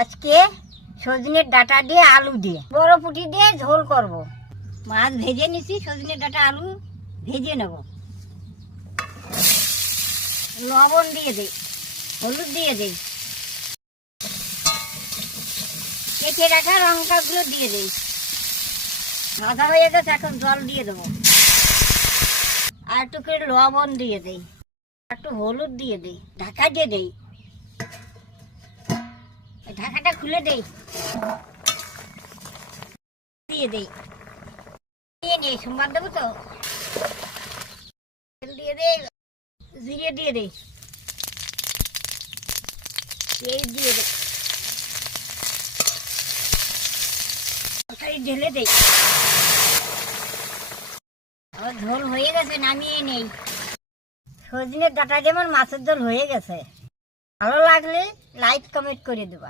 আজকে সজনের ডাঁটা দিয়ে আলু দিয়ে বড় পুঁটি দিয়ে ঝোল করব। মাছ ভেজে নিছি, সজনের ডাঁটা আলু ভেজে নেব। লবণ দিয়ে দেই, হলুদ দিয়ে দেই, কেটে রাখা লঙ্কাগুলো দিয়ে দেই। ভাজা হয়ে গেছে, এখন জল দিয়ে দেবো। আর একটু করে লবণ দিয়ে দেই, একটু হলুদ দিয়ে দেই, ঢাকা দিয়ে দেই। ঢাকাটা খুলে দেই, দিয়ে দেই, দিয়ে নেই। সোমবার দেবো তো, তেল দিয়ে দেই, জিরে দিয়ে দেই, পেঁয়াজ দিয়ে দেই, তরকারি ঢেলে দেই। আবার ঝোল হয়ে গেছে, নামিয়ে নেই। সজনের ডাঁটা যেমন মাছের ঝোল হয়ে গেছে। ভালো লাগলে লাইক কমেন্ট করে দেবা।